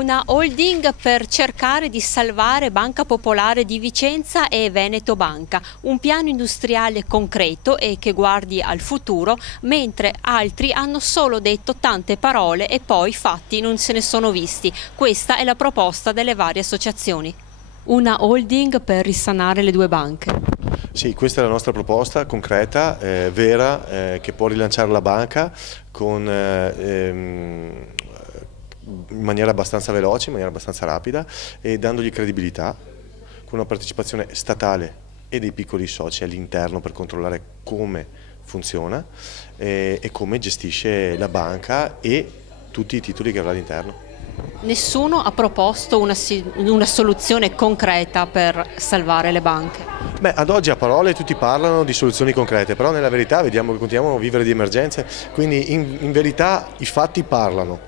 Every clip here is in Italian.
Una holding per cercare di salvare Banca Popolare di Vicenza e Veneto Banca, un piano industriale concreto e che guardi al futuro, mentre altri hanno solo detto tante parole e poi fatti non se ne sono visti. Questa è la proposta delle varie associazioni. Una holding per risanare le due banche. Sì, questa è la nostra proposta concreta, vera, che può rilanciare la banca in maniera abbastanza veloce, in maniera abbastanza rapida e dandogli credibilità, con una partecipazione statale e dei piccoli soci all'interno per controllare come funziona e come gestisce la banca e tutti i titoli che avrà all'interno. Nessuno ha proposto una soluzione concreta per salvare le banche. Beh, ad oggi a parole tutti parlano di soluzioni concrete, però nella verità vediamo che continuiamo a vivere di emergenze, quindi in verità i fatti parlano.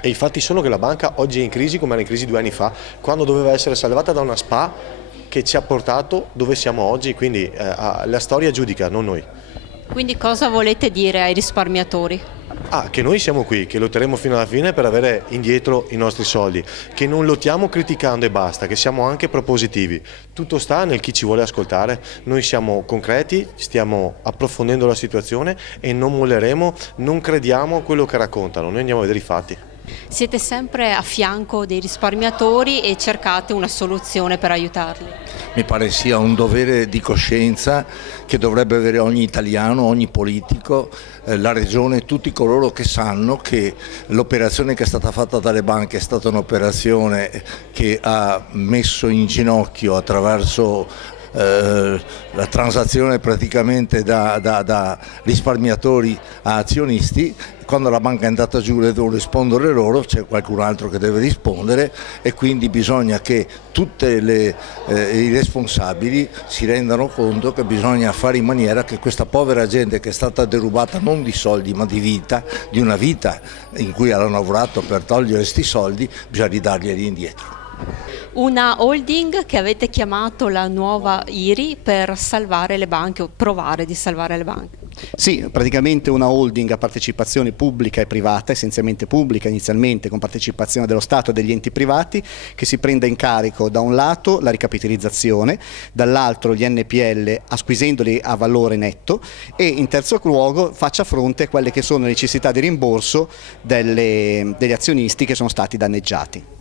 E i fatti sono che la banca oggi è in crisi come era in crisi 2 anni fa, quando doveva essere salvata da una SpA che ci ha portato dove siamo oggi, quindi la storia giudica, non noi. Quindi cosa volete dire ai risparmiatori? Che noi siamo qui, che lotteremo fino alla fine per avere indietro i nostri soldi, che non lottiamo criticando e basta, che siamo anche propositivi. Tutto sta nel chi ci vuole ascoltare, noi siamo concreti, stiamo approfondendo la situazione e non molleremo, non crediamo a quello che raccontano, noi andiamo a vedere i fatti. Siete sempre a fianco dei risparmiatori e cercate una soluzione per aiutarli? Mi pare sia un dovere di coscienza che dovrebbe avere ogni italiano, ogni politico, la regione, tutti coloro che sanno che l'operazione che è stata fatta dalle banche è stata un'operazione che ha messo in ginocchio attraverso la transazione praticamente da risparmiatori a azionisti. Quando la banca è andata giù e devono rispondere loro, c'è qualcun altro che deve rispondere e quindi bisogna che tutti i responsabili si rendano conto che bisogna fare in maniera che questa povera gente che è stata derubata non di soldi ma di vita, di una vita in cui hanno lavorato per togliere questi soldi, bisogna ridarglieli indietro. Una holding che avete chiamato la nuova IRI per salvare le banche o provare di salvare le banche. Sì, praticamente una holding a partecipazione pubblica e privata, essenzialmente pubblica inizialmente con partecipazione dello Stato e degli enti privati, che si prenda in carico da un lato la ricapitalizzazione, dall'altro gli NPL acquisendoli a valore netto e in terzo luogo faccia fronte a quelle che sono le necessità di rimborso degli azionisti che sono stati danneggiati.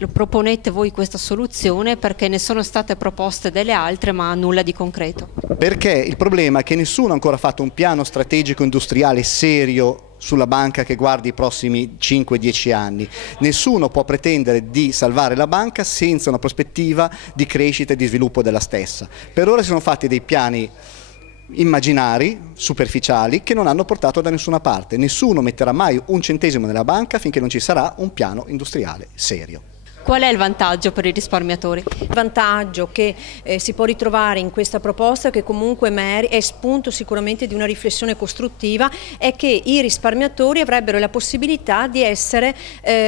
Lo proponete voi questa soluzione perché ne sono state proposte delle altre ma nulla di concreto? Perché il problema è che nessuno ha ancora fatto un piano strategico industriale serio sulla banca che guardi i prossimi 5-10 anni. Nessuno può pretendere di salvare la banca senza una prospettiva di crescita e di sviluppo della stessa. Per ora si sono fatti dei piani immaginari, superficiali, che non hanno portato da nessuna parte. Nessuno metterà mai un centesimo nella banca finché non ci sarà un piano industriale serio. Qual è il vantaggio per i risparmiatori? Il vantaggio che si può ritrovare in questa proposta, che comunque è spunto sicuramente di una riflessione costruttiva, è che i risparmiatori avrebbero la possibilità di essere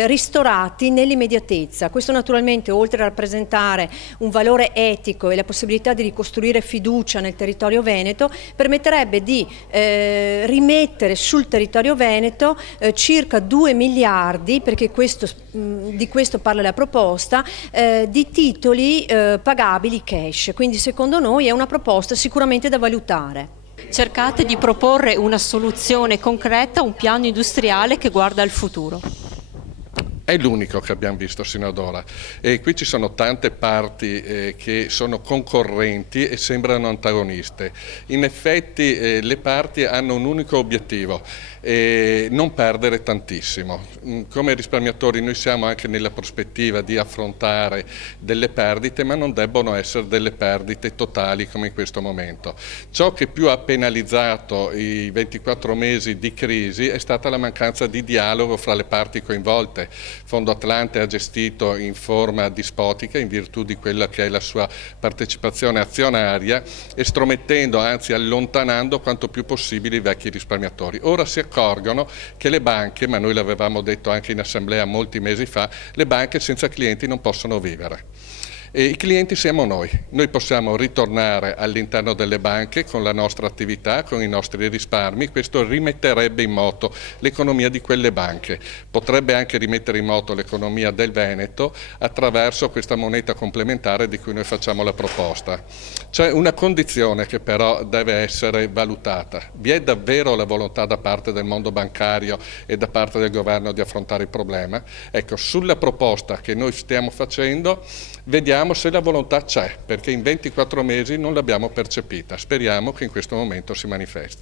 ristorati nell'immediatezza. Questo naturalmente, oltre a rappresentare un valore etico e la possibilità di ricostruire fiducia nel territorio veneto, permetterebbe di rimettere sul territorio veneto circa 2 miliardi, perché di questo parla la proposta, di titoli pagabili cash. Quindi secondo noi è una proposta sicuramente da valutare. Cercate di proporre una soluzione concreta, un piano industriale che guarda al futuro. È l'unico che abbiamo visto sino ad ora e qui ci sono tante parti che sono concorrenti e sembrano antagoniste. In effetti le parti hanno un unico obiettivo, non perdere tantissimo. Come risparmiatori noi siamo anche nella prospettiva di affrontare delle perdite, ma non debbono essere delle perdite totali come in questo momento. Ciò che più ha penalizzato i 24 mesi di crisi è stata la mancanza di dialogo fra le parti coinvolte. Fondo Atlante ha gestito in forma dispotica in virtù di quella che è la sua partecipazione azionaria, estromettendo, anzi allontanando quanto più possibile i vecchi risparmiatori. Ora si accorgono che le banche, ma noi l'avevamo detto anche in assemblea molti mesi fa, le banche senza clienti non possono vivere. I clienti siamo noi possiamo ritornare all'interno delle banche con la nostra attività, con i nostri risparmi, questo rimetterebbe in moto l'economia di quelle banche, potrebbe anche rimettere in moto l'economia del Veneto attraverso questa moneta complementare di cui noi facciamo la proposta. C'è una condizione che però deve essere valutata, vi è davvero la volontà da parte del mondo bancario e da parte del governo di affrontare il problema? Ecco, sulla proposta che noi stiamo facendo vediamo se la volontà c'è, perché in 24 mesi non l'abbiamo percepita, speriamo che in questo momento si manifesti.